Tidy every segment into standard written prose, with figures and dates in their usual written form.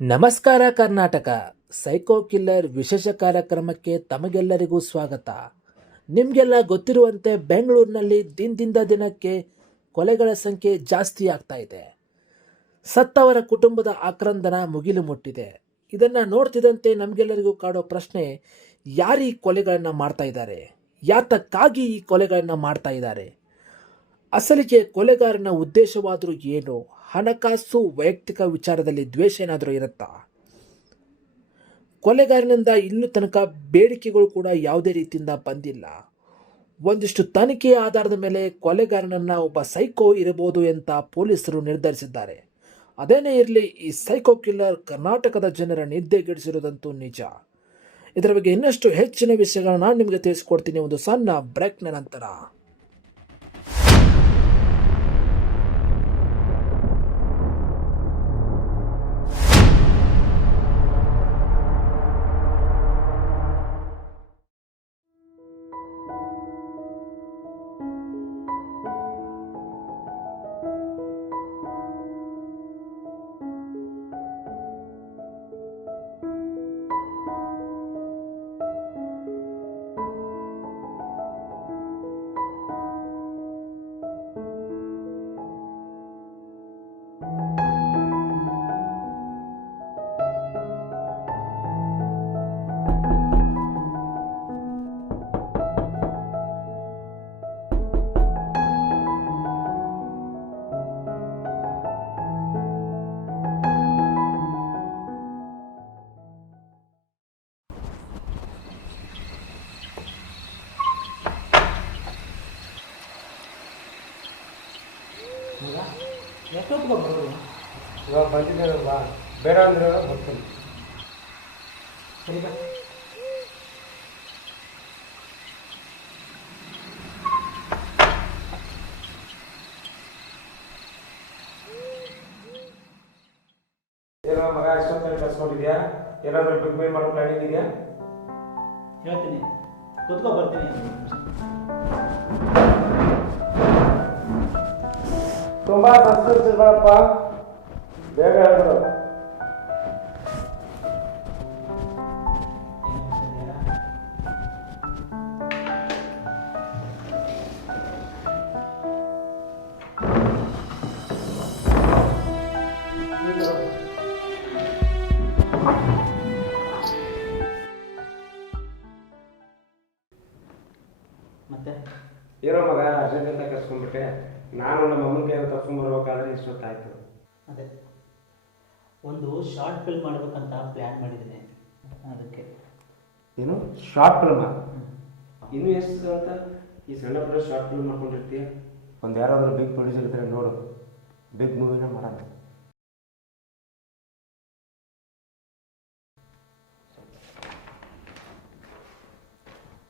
ನಮಸ್ಕಾರ Karnataka. Psycho killer ವಿಶೇಷ ಕಾರ್ಯಕ್ರಮಕ್ಕೆ ತಮಗೆಲ್ಲರಿಗೂ ಸ್ವಾಗತ. ನಿಮಗೆಲ್ಲ ಗೊತ್ತಿರುವಂತೆ ಬೆಂಗಳೂರಿನಲ್ಲಿ ದಿನದಿಂದ ದಿನಕ್ಕೆ ಕೊಲೆಗಳ ಸಂಖ್ಯೆ ಜಾಸ್ತಿ ಆಗ್ತಾ ಇದೆ. ಸತ್ತವರ ಕುಟುಂಬದ ಆಕ್ರಂದನ ಮುಗಿಲು ಮುಟ್ಟಿದೆ. ಇದನ್ನು ನೋಡ್ತಿದ್ದಂತೆ ನಮಗೆಲ್ಲರಿಗೂ ಕಾಡೋ ಪ್ರಶ್ನೆ, ಯಾರು ಈ ಕೊಲೆಗಳನ್ನು ಮಾಡ್ತಾ ಇದ್ದಾರೆ? ಯಾತಕ್ಕಾಗಿ ಈ ಕೊಲೆಗಳನ್ನು ಮಾಡ್ತಾ ಇದ್ದಾರೆ? ಅಸಲಿಗೆ ಕೊಲೆಗಾರನ ಉದ್ದೇಶವಾದರೂ ಏನು? ಹಣಕಾಸು, ವೈಯಕ್ತಿಕ ವಿಚಾರದಲ್ಲಿ ದ್ವೇಷ ಏನಾದರೂ ಇರುತ್ತಾ? ಕೊಲೆಗಾರನಿಂದ ಇನ್ನೂ ತನಕ ಬೇಡಿಕೆಗಳು ಕೂಡ ಯಾವುದೇ ರೀತಿಯಿಂದ ಬಂದಿಲ್ಲ. ಒಂದಿಷ್ಟು ತನಿಖೆಯ ಆಧಾರದ ಮೇಲೆ ಕೊಲೆಗಾರನನ್ನ ಒಬ್ಬ ಸೈಕೋ ಇರಬಹುದು ಅಂತ ಪೊಲೀಸರು ನಿರ್ಧರಿಸಿದ್ದಾರೆ. ಅದೇನೇ ಇರಲಿ, ಈ ಸೈಕೋ ಕಿಲ್ಲರ್ ಕರ್ನಾಟಕದ ಜನರ ನಿದ್ದೆಗೆಡಿಸಿರುವುದಂತೂ ನಿಜ. ಇದರ ಬಗ್ಗೆ ಇನ್ನಷ್ಟು ಹೆಚ್ಚಿನ ವಿಷಯಗಳನ್ನ ನಾನು ನಿಮಗೆ ತಿಳಿಸ್ಕೊಡ್ತೀನಿ ಒಂದು ಸಣ್ಣ ಬ್ರೇಕ್ನ ನಂತರ. ಎಷ್ಟೊತ್ತಿಗೆ ಬರೋದು? ಇವಾಗ ಬಂದಿದ್ದೇನಲ್ವ, ಬೇಡ ಅಂದರೆ ಬರ್ತೀನಿ. ಸರಿ ಬಾ. ಏನೋ ಮಗ ಎಷ್ಟೊತ್ತಲ್ಲಿ ಕಳ್ಸ್ಕೊಂಡಿದ್ಯಾ? ಏನಾದರೂ ಬಿಗ್ ಬೈ ಮಾಡೋ ಪ್ಲಾನಿಂಗ್ ಇದೆಯಾ? ಹೇಳ್ತೀನಿ, ಕೂತ್ಕೊ, ಬರ್ತೀನಿ. ತುಂಬ ಸಸ್ಪೆನ್ಸ್ ಇರ್ಬೇಡಪ್ಪ, ಬೇಗ ಹೇಳು. ಮತ್ತೆ ಏನೋ ಮಗ ಅರ್ಜೆಂಟ್ ಅಂತ ಕರ್ಸ್ಕೊಂಡ್ಬಿಟ್ಟೆ. ನಾನು ನಮ್ಮ ಅಮ್ಮನ ಕೈಯಲ್ಲಿ ತಪ್ಸ್ಕೊಂಡ್ಬರ್ಬೇಕಾದ್ರೆ ಇಷ್ಟೊತ್ತಾಯ್ತು. ಅದೇ ಒಂದು ಶಾರ್ಟ್ ಫಿಲ್ಮ್ ಮಾಡ್ಬೇಕಂತ ಪ್ಲ್ಯಾನ್ ಮಾಡಿದ್ದೀನಿ. ಅದಕ್ಕೆ ಏನು ಶಾರ್ಟ್ ಫಿಲ್ಮ? ಇನ್ನೂ ಎಷ್ಟು ಅಂತ ಈ ಸಣ್ಣ ಪುಟ್ಟ ಶಾರ್ಟ್ ಫಿಲ್ಮ್ ಮಾಡ್ಕೊಂಡಿರ್ತೀಯ? ಒಂದು ಯಾರಾದರೂ ಬಿಗ್ ಪ್ರೊಡ್ಯೂಸರ್ ಇದ್ದರೆ ನೋಡು, ಬಿಗ್ ಮೂವಿನ ಮಾಡೋಣ.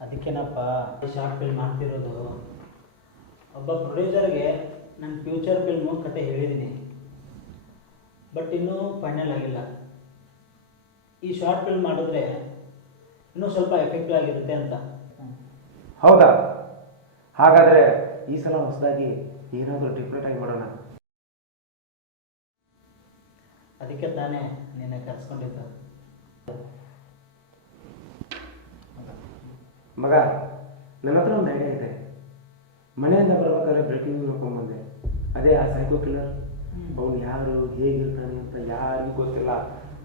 ಅದಕ್ಕೇನಪ್ಪ ಶಾರ್ಟ್ ಫಿಲ್ಮ್ ಮಾಡ್ತಿರೋದು. ಒಬ್ಬ ಪ್ರೊಡ್ಯೂಸರ್ಗೆ ನನ್ನ ಫ್ಯೂಚರ್ ಫಿಲ್ಮು ಕತೆ ಹೇಳಿದ್ದೀನಿ, ಬಟ್ ಇನ್ನೂ ಫೈನಲ್ ಆಗಿಲ್ಲ. ಈ ಶಾರ್ಟ್ ಫಿಲ್ಮ್ ಮಾಡಿದ್ರೆ ಇನ್ನೂ ಸ್ವಲ್ಪ ಎಫೆಕ್ಟಿವ್ ಆಗಿರುತ್ತೆ ಅಂತ. ಹೌದಾ? ಹಾಗಾದರೆ ಈ ಸಲ ಹೊಸದಾಗಿ ಏನಾದರೂ ಡಿಫ್ರೆಂಟ್ ಆಗಿ ಮಾಡೋಣ. ಅದಕ್ಕೆ ತಾನೇ ನಿನ್ನೆ ಕರೆಸ್ಕೊಂಡಿದ್ದು. ಮಗ, ನನ್ನ ಹತ್ರ ಒಂದು ಐಡಿಯಾ ಇದೆ. ಮನೆಯಿಂದ ಬರ್ಬೇಕಾದ್ರೆ ಬ್ರೇಕಿಂಗ್ ನ್ಯೂಸ್ ನೋಡ್ಕೊಂಡ್ಬಂದೆ. ಅದೇ ಆ ಸೈಕೋ ಕಿಲ್ಲರ್, ಅವನು ಯಾರು, ಹೇಗಿರ್ತಾನೆ ಅಂತ ಯಾರಿಗೂ ಗೊತ್ತಿಲ್ಲ.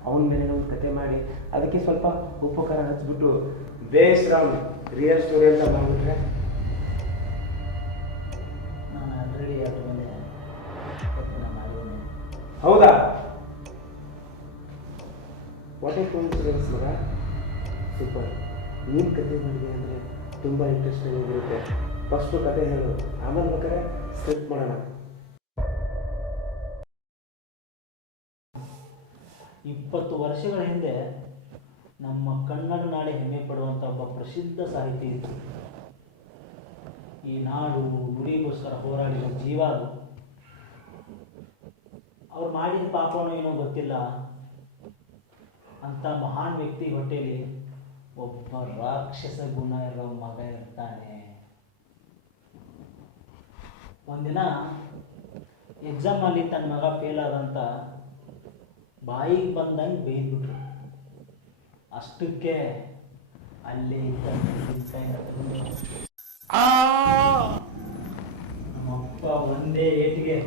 ಅವನ ಮೇಲೆ ಒಂದು ಕತೆ ಮಾಡಿ ಅದಕ್ಕೆ ಸ್ವಲ್ಪ ಉಪ್ಪು ಖಾರ ಹಚ್ಬಿಟ್ಟು ಬೇಸ್ರಾಮ್ ರಿಯಲ್ ಸ್ಟೋರಿ ಅಂತ ಮಾಡಿಬಿಟ್ರೆ. ನಾನು ಆಲ್ರೆಡಿ ಅದ್ರ ಮೇಲೆ ಪ್ರಯತ್ನ ಮಾಡಿದ್ದೀನಿ. ಹೌದಾ? ವಾಟ್ ಎ ಕೋಇನ್ಸಿಡೆನ್ಸ್ ಮಗ, ಸೂಪರ್. ನೀನು ಕತೆ ಮಾಡಿದೆ ಅಂದರೆ ತುಂಬ ಇಂಟ್ರೆಸ್ಟಿಂಗ್ ಆಗಿರುತ್ತೆ. ಫಸ್ಟು ಕತೆ ಹೇಳು, ಆಮೇಲೆ ಬೇಕಾದ್ರೆ ಸ್ಕ್ರಿಪ್ಟ್ ಮಾಡೋಣ. 20 ವರ್ಷಗಳ ಹಿಂದೆ ನಮ್ಮ ಕನ್ನಡ ನಾಡೆ ಹೆಮ್ಮೆ ಪಡುವಂಥ ಒಬ್ಬ ಪ್ರಸಿದ್ಧ ಸಾಹಿತಿ ಇತ್ತು. ಈ ನಾಡು ನುಡಿಗೋಸ್ಕರ ಹೋರಾಡಿದ ಜೀವ ಅದು. ಅವ್ರು ಮಾಡಿದ ಪಾಪನೋ ಏನೋ ಗೊತ್ತಿಲ್ಲ, ಅಂಥ ಮಹಾನ್ ವ್ಯಕ್ತಿ ಹೊಟ್ಟೆಯಲ್ಲಿ ಒಬ್ಬ ರಾಕ್ಷಸ ಗುಣ ಇರೋ ಮಗ ಇರ್ತಾನೆ. ಒಂದಿನ ಎಕ್ಸಾಮಲ್ಲಿ ತನ್ನ ಮಗ ಫೇಲ್ ಆದಂತ ಬಾಯಿಗೆ ಬಂದಂಗೆ ಬೇಯ್ಬಿಟ್ರು. ಅಷ್ಟಕ್ಕೆ ಅಲ್ಲೇ ಇದ್ದ ನಮ್ಮಪ್ಪ ಒಂದೇ ಏಟಿಗೆ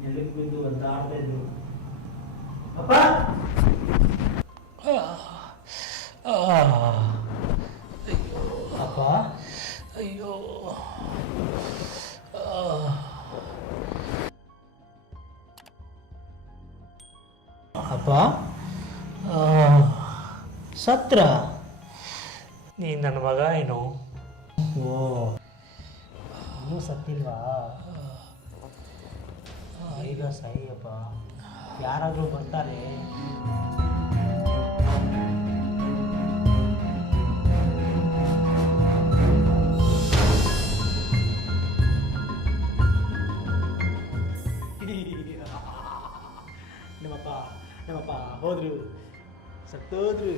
ನೆಲಕ್ಕೆ ಬಿದ್ದು ಒದ್ದಾಡ್ತಾ ಇದ್ರು. ಅಪ್ಪ ಅಪ್ಪ ಅಯ್ಯೋ ಅಪ್ಪ ಸತ್ರ ನೀ ನನ್ನ ಮಗ ಏನು? ಓ ಇನ್ನೂ ಸತ್ತಿಲ್ವಾ? ಈಗ ಸಹಿಯಪ್ಪ, ಯಾರಾದರೂ ಬರ್ತಾರೆ. ನಮ್ಮಪ್ಪ ಹೋದ್ರು, ಸತ್ತೋದ್ರು.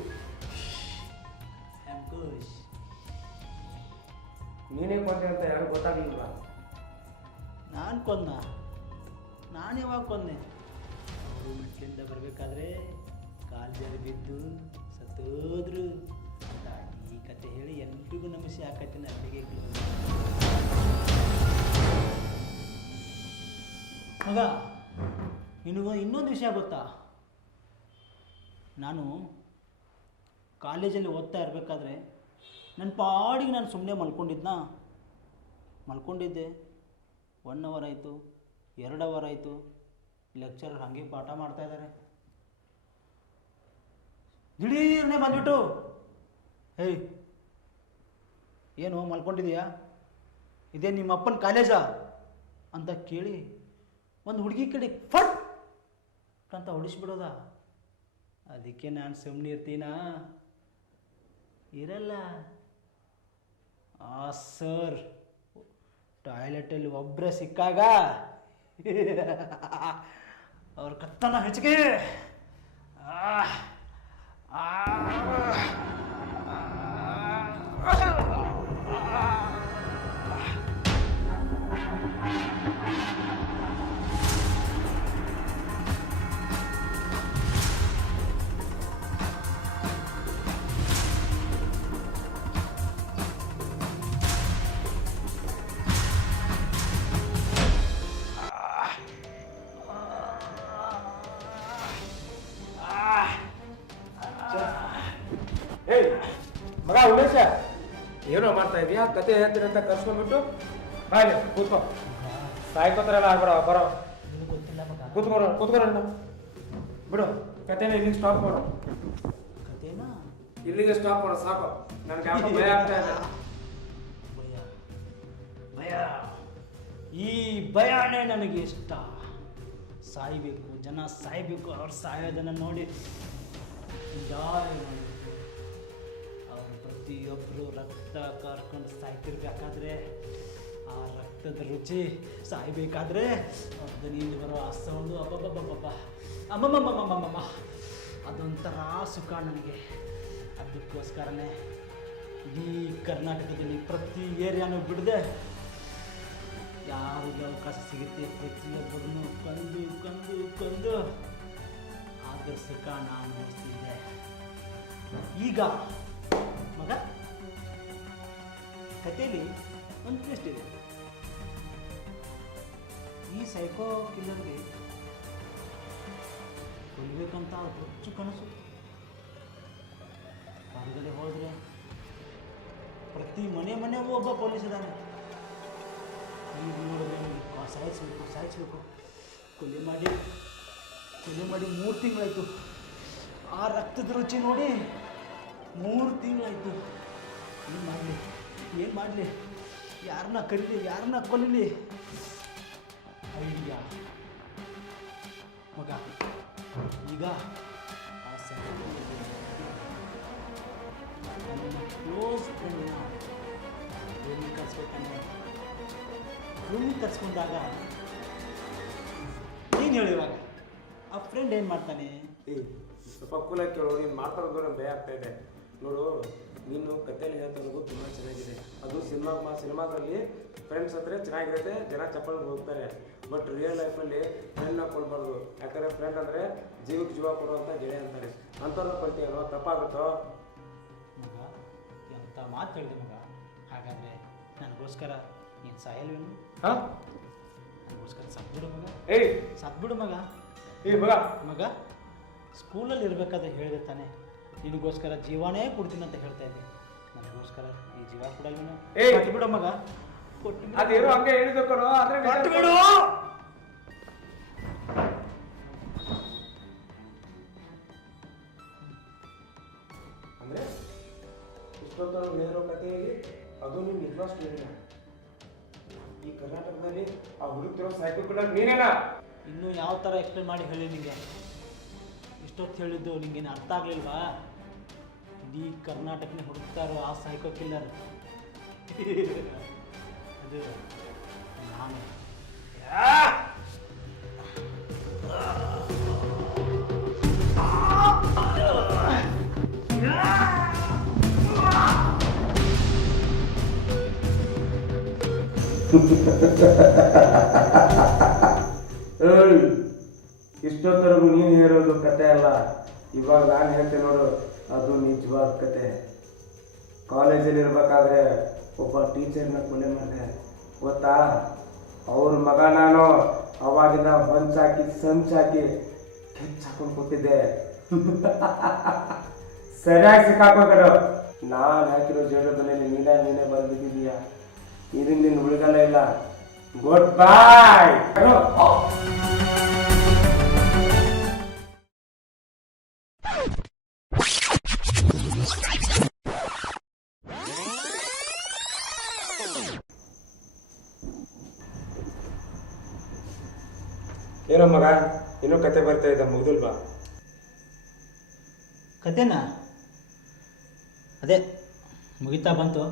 ನೀನೇ ಕೊಂದೆ ಅಂತ ಯಾರು ಗೊತ್ತಾಗಲಿಲ್ವಾ? ನಾನು ಕೊಂದ? ನಾನು ಯಾವಾಗ ಕೊಂದೆ? ಅವರು ಮೆಟ್ಲಿಂದ ಬರಬೇಕಾದ್ರೆ ಕಾಲು ಜಾರಿ ಬಿದ್ದು ಸತ್ತೋದ್ರು. ಈ ಕತೆ ಹೇಳಿ ಎಲ್ರಿಗೂ ನಮಿಸಿ ಆ ಕತೆನ ಅಲ್ಲಿಗೆ ಮಗ. ನಿನಗೂ ಇನ್ನೊಂದು ವಿಷಯ ಗೊತ್ತಾ? ನಾನು ಕಾಲೇಜಲ್ಲಿ ಓದ್ತಾ ಇರಬೇಕಾದ್ರೆ ನನ್ನ ಪಾಡಿಗೆ ನಾನು ಸುಮ್ಮನೆ ಮಲ್ಕೊಂಡಿದ್ದೆ. 1 ಅವರ್ ಆಯಿತು, 2 ಅವರ್ ಆಯಿತು, ಲೆಕ್ಚರರ್ ಹಾಗೆ ಪಾಠ ಮಾಡ್ತಾಯಿದ್ದಾರೆ. ದಿಢೀರ್ನೇ ಬಂದ್ಬಿಟ್ಟು, ಹೇಯ್ ಏನು ಮಲ್ಕೊಂಡಿದೀಯಾ, ಇದೇ ನಿಮ್ಮ ಅಪ್ಪನ ಕಾಲೇಜಾ ಅಂತ ಕೇಳಿ ಒಂದು ಹುಡುಗಿ ಕಡೆ ಫಟ್ ಅಂತ ಹೊಡಿಸ್ಬಿಡೋದ. ಅದಕ್ಕೆ ನಾನು ಸುಮ್ಮನೆ ಇರ್ತೀನಾ? ಇರಲ್ಲ. ಆ ಸರ್ ಟಾಯ್ಲೆಟಲ್ಲಿ ಒಬ್ಬರೇ ಸಿಕ್ಕಾಗ ಅವ್ರ ಕತ್ತನ ಹೆಚ್ಚಿಗೆ ಏಯ್ ಮಗ ಉಮೇಶ, ಏನೋ ಮಾಡ್ತಾ ಇದೀಯಾ? ಕತೆ ಹೇಳ್ತೀನಿ ಅಂತ ಕರ್ಸ್ಕೊಂಡ್ಬಿಟ್ಟು ಬಾಯ್ಲಿ ಕೂತ್ಕೋ. ಸಾಯ್ಕೋತಾರಲ್ಲ ಬರೋ ಗೊತ್ತಿಲ್ಲ ಮಗ. ಕೂತ್ಕೊರೋಣ ಬಿಡು. ಕತೆನ ಇಲ್ಲಿಗೆ ಸ್ಟಾಪ್ ಮಾಡು. ಕತೆನಾ ಇಲ್ಲಿಗೆ ಸ್ಟಾಪ್ ಮಾಡು, ಸಾಕು. ನನಗೆ ಯಾಕೋ ಭಯ ಆಗ್ತಾ ಇದೆ. ಭಯ ಈ ಭಯನೇ ನನಗೆ ಇಷ್ಟ. ಸಾಯ್ಬೇಕು, ಜನ ಸಾಯ್ಬೇಕು, ಅವ್ರು ಸಾಯೋದನ್ನು ನೋಡಿ ಎಂಜಾಯ್ ಮಾಡಬೇಕು. ಅವರು ಪ್ರತಿಯೊಬ್ಬರು ರಕ್ತ ಕಾರ್ಕೊಂಡು ಸಾಯ್ತಿರ್ಬೇಕಾದ್ರೆ ಆ ರಕ್ತದ ರುಚಿ ಸಾಯ್ಬೇಕಾದ್ರೆ ದನಿಯಲ್ಲಿ ಬರೋ ಆ ಸೌಂಡು ಅಬ್ಬಬ್ಬಬ್ಬಬ್ಬ ಅಮ್ಮಮ್ಮಮ್ಮಮ್ಮಮ್ಮಮ್ಮ ಅದೊಂಥರ ಸುಖ ನನಗೆ. ಅದಕ್ಕೋಸ್ಕರನೇ ಇಡೀ ಕರ್ನಾಟಕದಲ್ಲಿ ಪ್ರತಿ ಏರಿಯಾನು ಬಿಡದೆ ಯಾರಿಗೆ ಅವಕಾಶ ಸಿಗುತ್ತೆ ಪ್ರತಿಯೊಬ್ಬರನ್ನು ಕೊಂದು ಆದ ಸುಖ ನಾನು ನೋಡ್ತಿದ್ದೆ. ಈಗ ಮಗ ಕಥೆಯಲ್ಲಿ ಒಂದು ಟ್ವಿಸ್ಟ್ ಇದೆ. ಈ ಸೈಕೋ ಕಿಲ್ಲರ್ಗೆ ಕೊಲ್ಲಬೇಕಂತ ಹುಚ್ಚು ಕನಸು. ಹೊರಗಡೆ ಹೋದರೆ ಪ್ರತಿ ಮನೆಗೂ ಒಬ್ಬ ಪೊಲೀಸ್ ಇದ್ದಾನೆ. ಈಗ ನೋಡಿದ್ರೆ ಸಾಯಿಸ್ಬೇಕು. ಕೊಲೆ ಮಾಡಿ 3 ತಿಂಗಳಾಯಿತು. ಆ ರಕ್ತದ ರುಚಿ ನೋಡಿ 3 ತಿಂಗಳಾಯಿತು. ಏನು ಮಾಡಲಿ, ಯಾರನ್ನ ಕರೀಲಿ, ಯಾರನ್ನ ಕೊಲ್ಲಲಿ? ಐಡಿಯಾ ಮಗ. ಈಗ ಆ ಕ್ಲೋಸ್ ಫ್ರೆಂಡ್ನ ರೂಮಿಗೆ ಕರ್ಸ್ಕೊಂಡಾಗ ನೀನು ಹೇಳಿವಾಗ ಆ ಫ್ರೆಂಡ್ ಏನು ಮಾಡ್ತಾನೆ? ಸ್ವಲ್ಪ ಕೂಲಾಗಿ ಕೇಳು. ನೀನು ಮಾಡ್ತಾರೋದು ನಂಗೆ ಭಯ ಆಗ್ತಾ ಇದೆ. ನೋಡು, ನೀನು ಕಥೆಯಲ್ಲಿ ಹೇಳ್ತಾ ಇರೋದು ತುಂಬ ಚೆನ್ನಾಗಿದೆ. ಅದು ಸಿನಿಮಾದಲ್ಲಿ ಫ್ರೆಂಡ್ಸ್ ಹತ್ರ ಚೆನ್ನಾಗಿರುತ್ತೆ, ಜನ ಚಪ್ಪಲ್ ಹೋಗ್ತಾರೆ. ಬಟ್ ರಿಯಲ್ ಲೈಫಲ್ಲಿ ಫ್ರೆಂಡ್ನ ಕೊಡ್ಬಾರ್ದು. ಯಾಕಂದರೆ ಫ್ರೆಂಡ್ ಅಂದರೆ ಜೀವಕ್ಕೆ ಜೀವ ಕೊಡುವಂಥ ಗೆಳೆಯ ಅಂತಾರೆ. ಅಂಥವ್ರನ್ನ ಕೊಡ್ತೀಯಲ್ವ, ತಪ್ಪಾಗುತ್ತೋ? ಮಗ ಎಂಥ ಮಾತು ಹೇಳಿದೆ ಮಗ. ಹಾಗಾದರೆ ನನಗೋಸ್ಕರ ನೀನು ಸಾಯಲ್ವೇನು? ಹಾಂ, ನನಗೋಸ್ಕರ ಸತ್ಬಿಡು ಮಗ, ಏಯ್ ಸತ್ಬಿಡು ಮಗ. ಮಗ ಮಗ ಸ್ಕೂಲಲ್ಲಿ ಇರಬೇಕಾದ್ರೆ ಹೇಳಿದೆ ತಾನೆ, ನಿನಗೋಸ್ಕರ ಜೀವನೇ ಕೊಡ್ತೀನಿ ಅಂತ ಹೇಳ್ತಾ ಇದ್ದೆ. ನನಗೋಸ್ಕರ ಈ ಜೀವ ಕೊಡಲ್ವೇನು? ಕೊಟ್ಬಿಡು ಮಗ, ಕೊಟ್ಬಿಡು. ಅದೇನೋ ಹಂಗೆ ಹೇಳಿದ ಕಣೋ, ಆದರೆ ಕೊಟ್ಬಿಡು. ಅಂದರೆ ಇಷ್ಟೊತ್ತು ಹೇಳಿರೋ ಕಥೆಯಲ್ಲಿ ಅದು ನೀವು ನಿಜವಾದ ಸ್ಟೋರಿನ? ಈ ಕರ್ನಾಟಕದಲ್ಲಿ ಆ ಹುಡುಕ್ತಿರೋ ಸೈಕೋ ಕಿಲ್ಲರ್ ನೀನೇನಾ? ಇನ್ನೂ ಯಾವ ಥರ ಎಕ್ಸ್ಪ್ಲೇನ್ ಮಾಡಿ ಹೇಳಿ ನಿಮಗೆ? ಇಷ್ಟೊತ್ತು ಹೇಳಿದ್ದು ನಿಂಗೇನು ಅರ್ಥ ಆಗಲಿಲ್ವಾ? ಇಡೀ ಕರ್ನಾಟಕನೇ ಹುಡುಕ್ತಾ ಇರೋ ಆ ಸೈಕೋ ಕಿಲ್ಲರ್ ಅದು ನಾನು. ಇಷ್ಟೊತ್ತರೆಗೂ ನೀನು ಹೇಳೋದು ಕತೆ ಅಲ್ಲ, ಇವಾಗ ನಾನು ಹೇಳ್ತೇನೆ ನೋಡು, ಅದು ನಿಜವಾದ ಕತೆ. ಕಾಲೇಜಲ್ಲಿ ಇರ್ಬೇಕಾದ್ರೆ ಒಬ್ಬ ಟೀಚರ್ನ ಕೊಲೆ ಮಾಡಿದೆ ಗೊತ್ತಾ? ಅವ್ರ ಮಗ ನಾನು. ಅವಾಗಿಂದ ಹೊಂಚಾಕಿ ಸಂಚಾಕಿ ಕೆಚ್ಚಾಕೊಂಡು ಕೂತಿದ್ದೆ. ಸರಿಯಾಗಿ ಸಿಕ್ಕಾಕೋಬೇಡ. ನಾನು ಹಾಕಿರೋ ಜೇಡದಲ್ಲಿ ನೀನೇ ಬಂದಿದ್ದೀಯಾ. ಇದನ್ನ ನಿನ್ನ ಉಳಿಗಲ್ಲ ಇಲ್ಲ. ಗುಡ್ ಬಾಯ್. ಏನೋ ಮಗ, ಇನ್ನೂ ಕತೆ ಬರ್ತಾ ಇದ್ದ, ಮುಗ್ದಿಲ್ವಾ? ಕತೆನಾ? ಅದೇ ಮುಗಿತಾ ಬಂತು.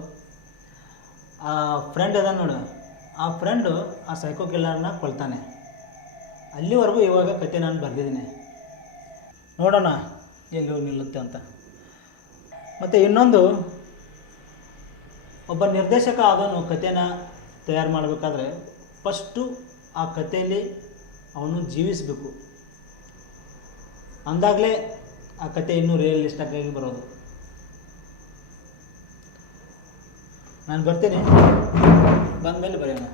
ಆ ಫ್ರೆಂಡ್ ಅದ ನೋಡು, ಆ ಫ್ರೆಂಡು ಆ ಸೈಕೋ ಕಿಲ್ಲರ್ನ ಕೊಲ್ತಾನೆ. ಅಲ್ಲಿವರೆಗೂ ಇವಾಗ ಕತೆ ನಾನು ಬರೆದಿದ್ದೀನಿ, ನೋಡೋಣ ಎಲ್ಲಿ ಹೋಗಿ ನಿಲ್ಲುತ್ತೆ ಅಂತ. ಮತ್ತು ಇನ್ನೊಂದು, ಒಬ್ಬ ನಿರ್ದೇಶಕ ಆದವನು ಕತೆನ ತಯಾರು ಮಾಡಬೇಕಾದ್ರೆ ಫಸ್ಟು ಆ ಕಥೆಯಲ್ಲಿ ಅವನು ಜೀವಿಸಬೇಕು. ಅಂದಾಗಲೇ ಆ ಕತೆ ಇನ್ನೂ ರಿಯಲಿಸ್ಟಿಕ್ ಆಗಿ ಬರೋದು. ನಾನು ಬರ್ತೀನಿ, ಬಂದಮೇಲೆ ಬರೆಯೋಣ.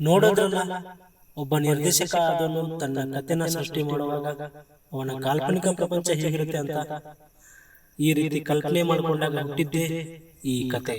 ನೋಡೋದ್ರಲ್ಲ, ಒಬ್ಬ ನಿರ್ದೇಶಕ ಆದವನು ತನ್ನ ಕಥೆನ ಸೃಷ್ಟಿ ಮಾಡುವಾಗ ಅವನ ಕಾಲ್ಪನಿಕ ಪ್ರಪಂಚ ಹೇಗಿರುತ್ತೆ ಅಂತ ಈ ರೀತಿ ಕಲ್ಪನೆ ಮಾಡಿಕೊಂಡಾಗ ಹುಟ್ಟಿದ್ದೇ ಈ ಕತೆ.